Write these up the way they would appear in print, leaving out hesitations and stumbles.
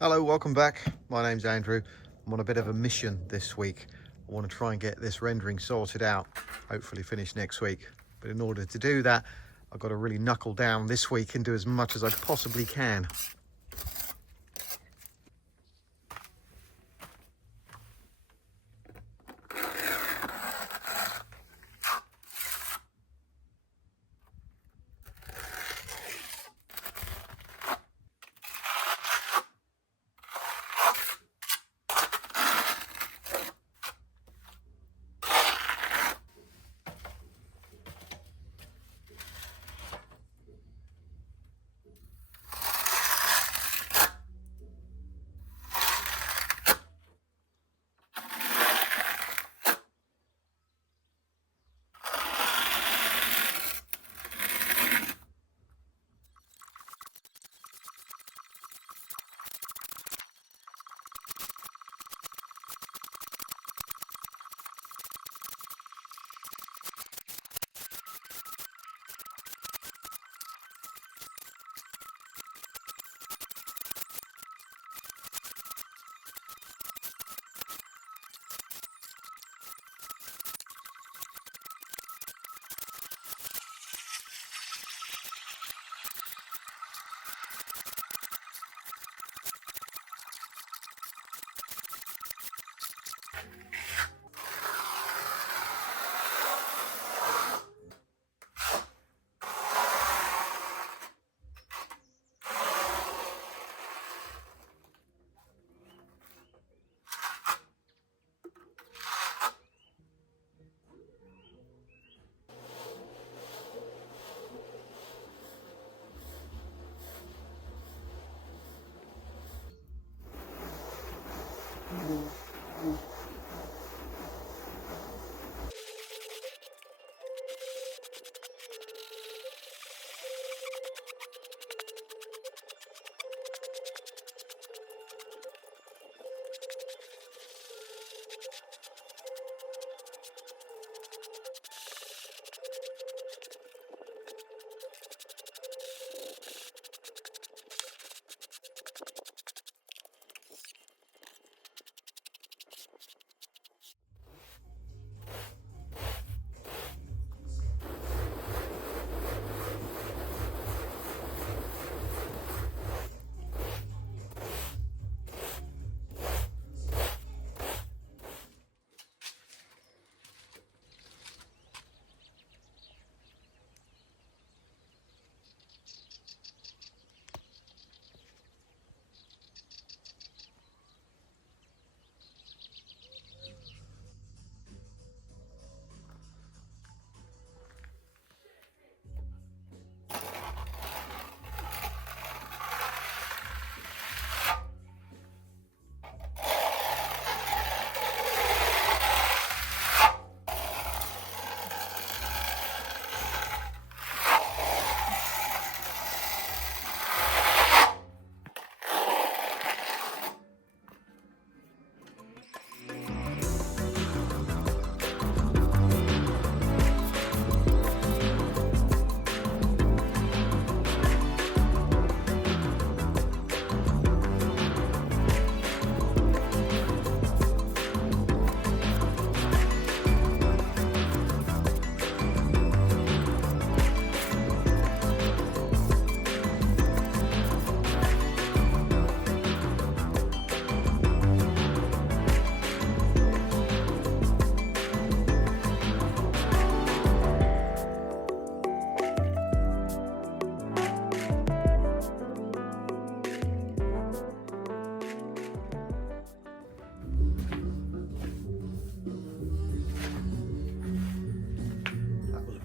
Hello, welcome back. My name's Andrew. I'm on a bit of a mission this week. I want to try and get this rendering sorted out, hopefully finish next week. But in order to do that, I've got to really knuckle down this week and do as much as I possibly can.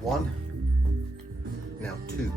One, now two.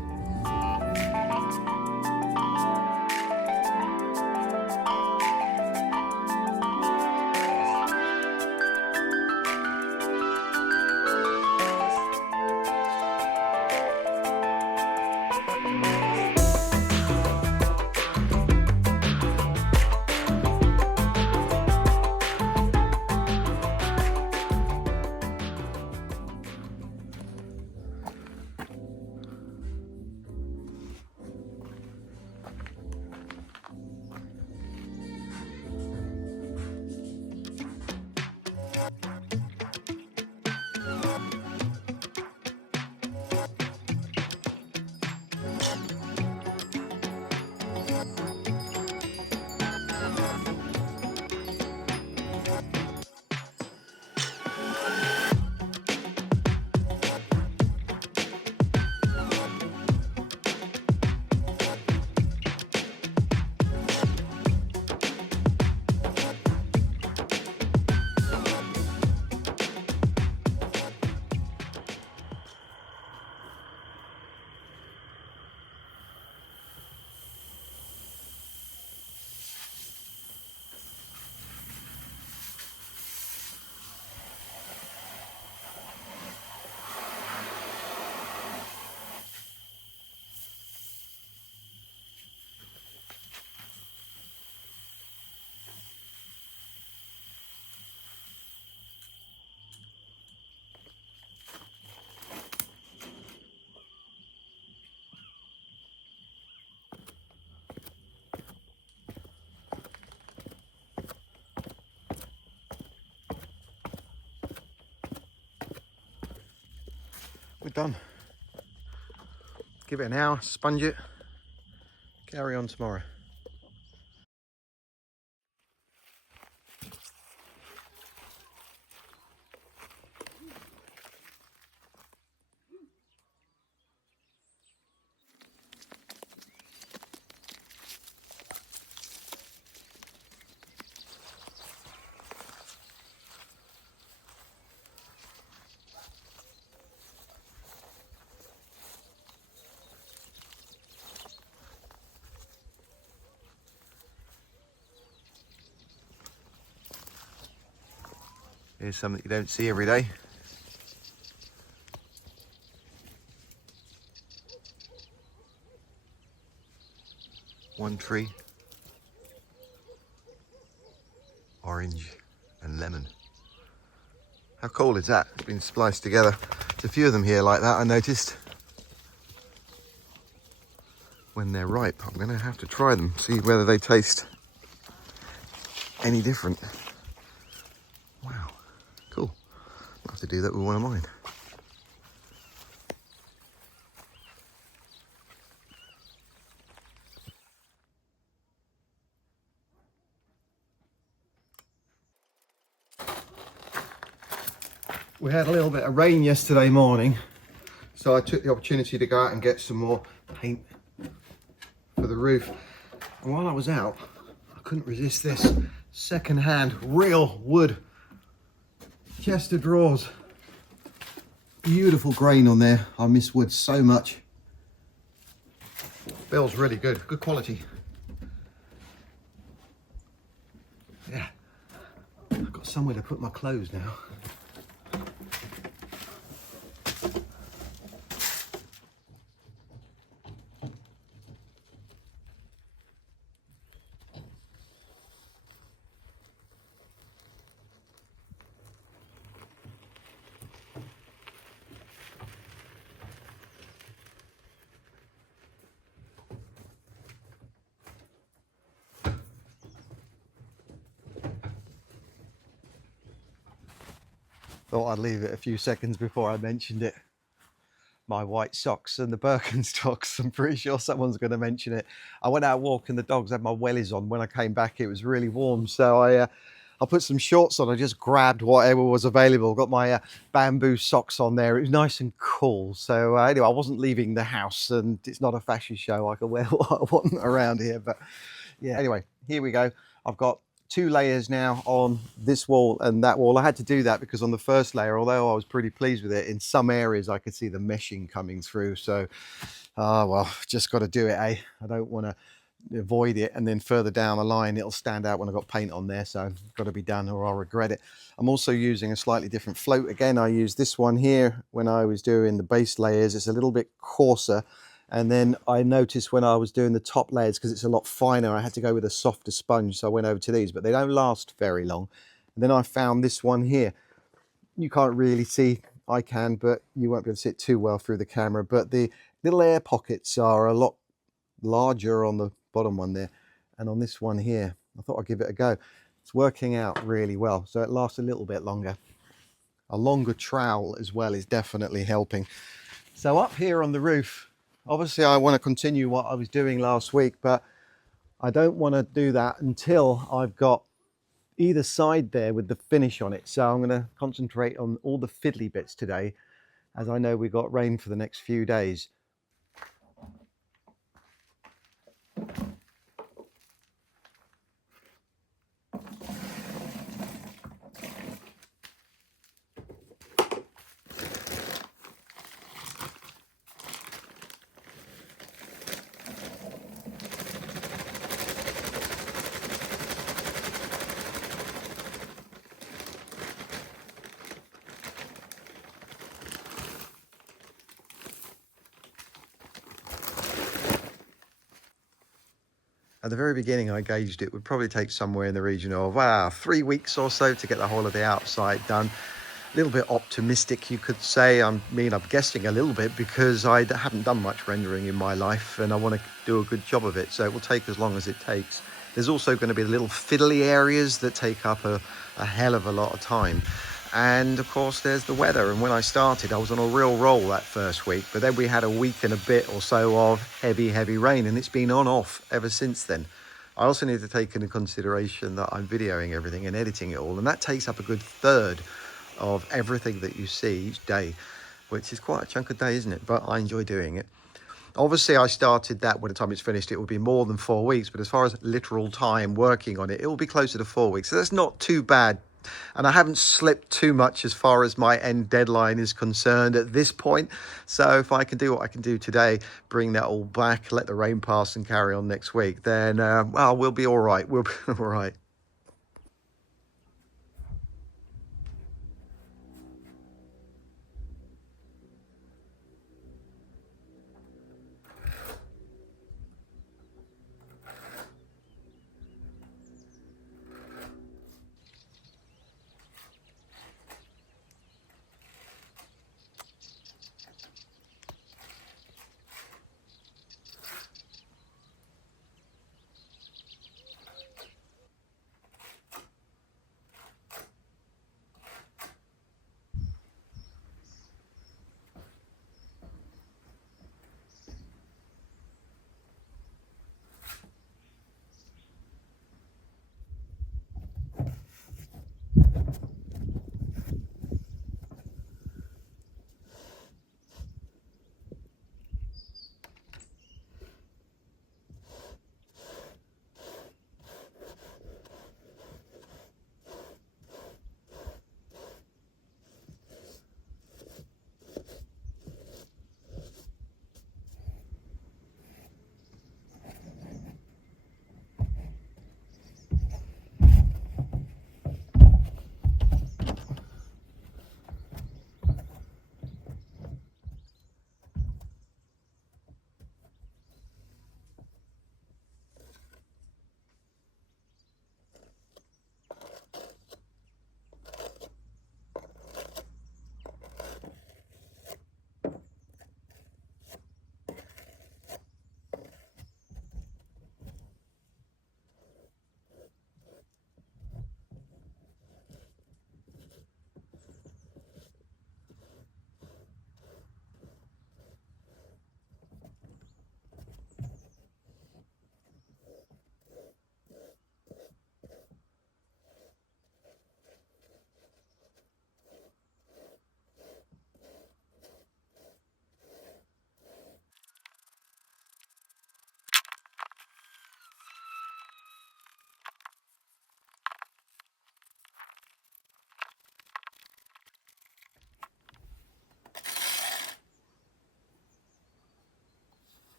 we're done. Give it an hour, sponge it, carry on tomorrow. Here's something you don't see every day. One tree, orange and lemon. How cool is that? It's been spliced together. There's a few of them here like that, I noticed. When they're ripe, I'm gonna have to try them, see whether they taste any different. Wow, cool. I'll have to do that with one of mine. We had a little bit of rain yesterday morning, so I took the opportunity to go out and get some more paint for the roof. And while I was out, I couldn't resist this second-hand real wood chest of drawers. Beautiful grain on there. I miss wood so much. Feels really good, good quality. Yeah, I've got somewhere to put my clothes now. Thought I'd leave it a few seconds before I mentioned it. My white socks and the Birkenstocks. I'm pretty sure someone's going to mention it. I went out walking the dogs, had my wellies on. When I came back, it was really warm, so I put some shorts on. I just grabbed whatever was available. Got my bamboo socks on there. It was nice and cool. So anyway, I wasn't leaving the house, and it's not a fashion show. I can wear what I want around here, but yeah. Anyway, here we go. I've got 2 layers now on this wall and that wall. I had to do that because on the first layer, although I was pretty pleased with it, in some areas I could see the meshing coming through. So, well, just got to do it, eh? I don't want to avoid it, and then further down the line it'll stand out when I've got paint on there, so it's got to be done or I'll regret it. I'm also using a slightly different float. Again, I used this one here when I was doing the base layers. It's a little bit coarser. And then I noticed when I was doing the top layers, because it's a lot finer, I had to go with a softer sponge. So I went over to these, but they don't last very long. And then I found this one here. You can't really see, I can, but you won't be able to see it too well through the camera. But the little air pockets are a lot larger on the bottom one there. And on this one here, I thought I'd give it a go. It's working out really well. So it lasts a little bit longer. A longer trowel as well is definitely helping. So up here on the roof, obviously I want to continue what I was doing last week, but I don't want to do that until I've got either side there with the finish on it. So I'm going to concentrate on all the fiddly bits today, as I know we've got rain for the next few days. At the very beginning, I gauged it would probably take somewhere in the region of 3 weeks or so to get the whole of the outside done. A little bit optimistic, you could say. I'm guessing a little bit because I haven't done much rendering in my life and I want to do a good job of it. So it will take as long as it takes. There's also going to be little fiddly areas that take up a hell of a lot of time. And of course there's the weather, and when I started I was on a real roll that first week, but then we had a week and a bit or so of heavy rain, and it's been on off ever since then. I also need to take into consideration that I'm videoing everything and editing it all, and that takes up a good third of everything that you see each day, which is quite a chunk of day, isn't it? But I enjoy doing it. Obviously I started that when the time it's finished it will be more than 4 weeks, but as far as literal time working on it, it will be closer to 4 weeks, so that's not too bad. And I haven't slipped too much as far as my end deadline is concerned at this point. So if I can do what I can do today, bring that all back, let the rain pass and carry on next week, then well, we'll be all right. We'll be all right.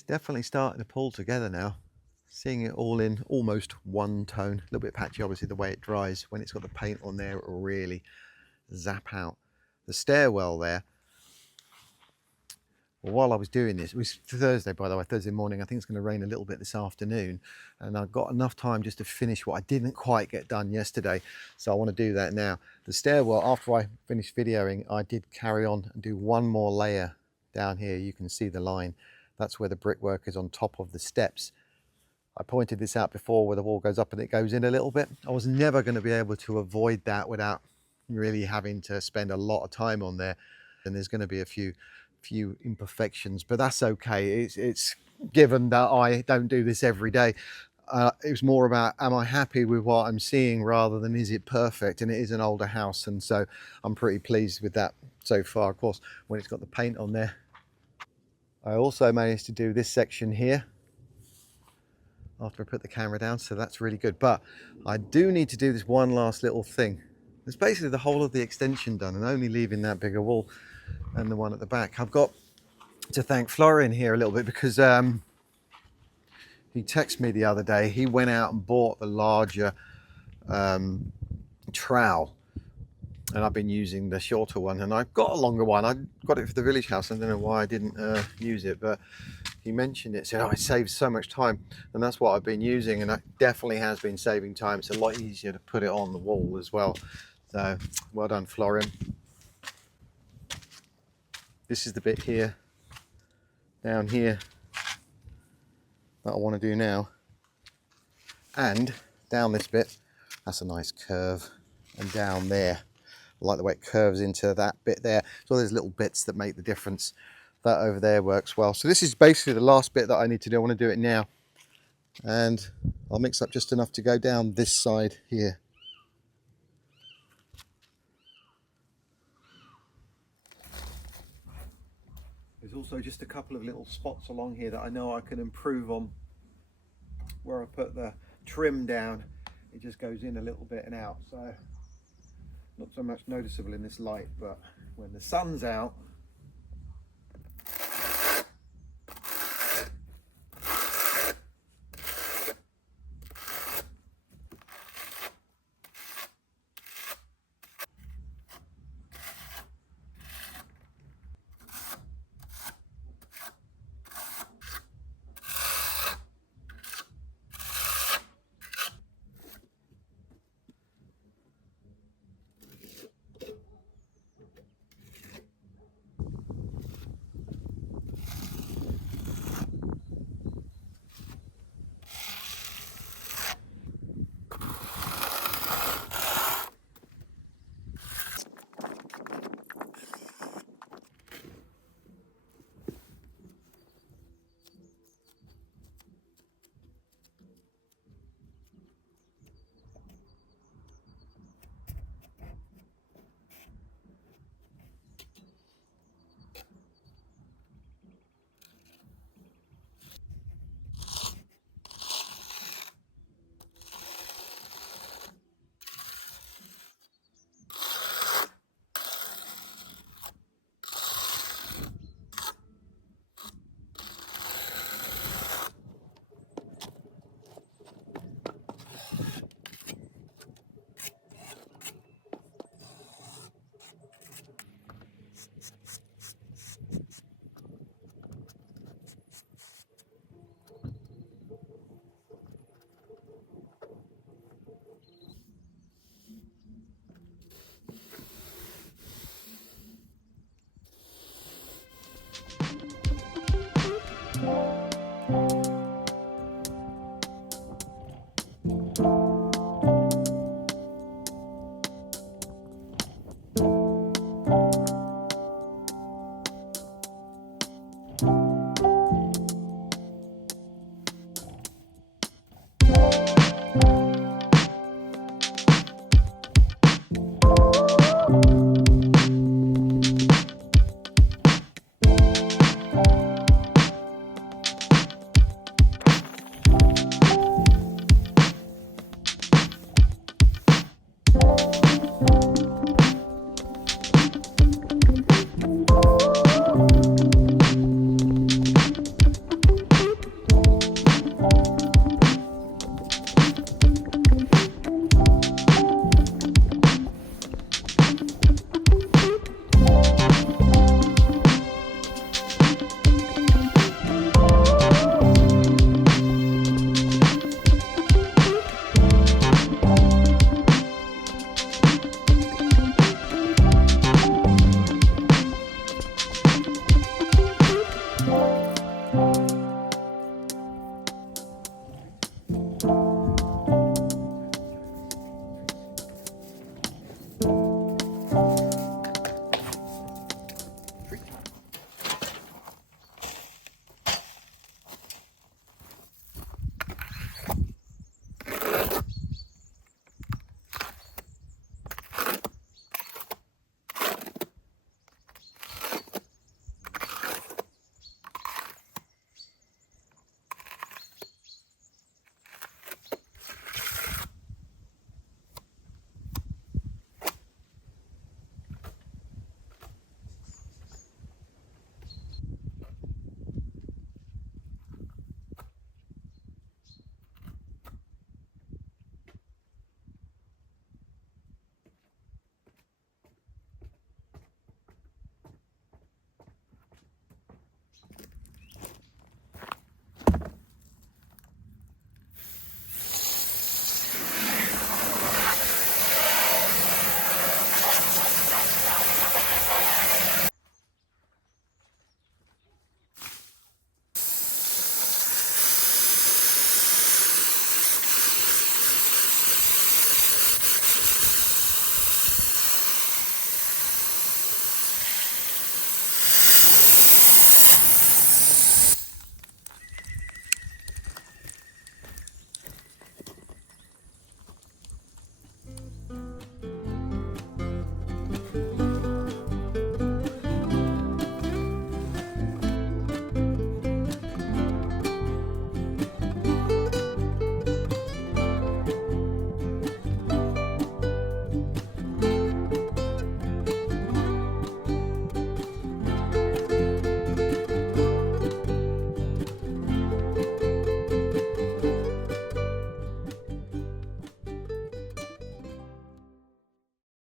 It's definitely starting to pull together now. Seeing it all in almost one tone. A little bit patchy, obviously, the way it dries. When it's got the paint on there, it will really zap out. The stairwell there, well, while I was doing this, it was Thursday, by the way, Thursday morning. I think it's going to rain a little bit this afternoon. And I've got enough time just to finish what I didn't quite get done yesterday. So I want to do that now. The stairwell, after I finished videoing, I did carry on and do one more layer down here. You can see the line. That's where the brickwork is on top of the steps. I pointed this out before where the wall goes up and it goes in a little bit. I was never going to be able to avoid that without really having to spend a lot of time on there. And there's going to be a few imperfections, but that's okay. It's given that I don't do this every day. It was more about, am I happy with what I'm seeing rather than is it perfect? And it is an older house, and so I'm pretty pleased with that so far. Of course, when it's got the paint on there. I also managed to do this section here after I put the camera down, so that's really good. But I do need to do this one last little thing. It's basically the whole of the extension done and only leaving that bigger wall and the one at the back. I've got to thank Florian here a little bit because he texted me the other day. He went out and bought the larger trowel, and I've been using the shorter one, and I've got a longer one. I got it for the village house. I don't know why I didn't use it, but he mentioned it, said, oh, it saves so much time, and that's what I've been using, and it definitely has been saving time. It's a lot easier to put it on the wall as well. So well done, Florian. This is the bit here, down here, that I want to do now. And down this bit, that's a nice curve. And down there, I like the way it curves into that bit there. So there's little bits that make the difference. That over there works well. So this is basically the last bit that I need to do. I want to do it now. And I'll mix up just enough to go down this side here. There's also just a couple of little spots along here that I know I can improve on. Where I put the trim down, it just goes in a little bit and out. So not so much noticeable in this light, but when the sun's out,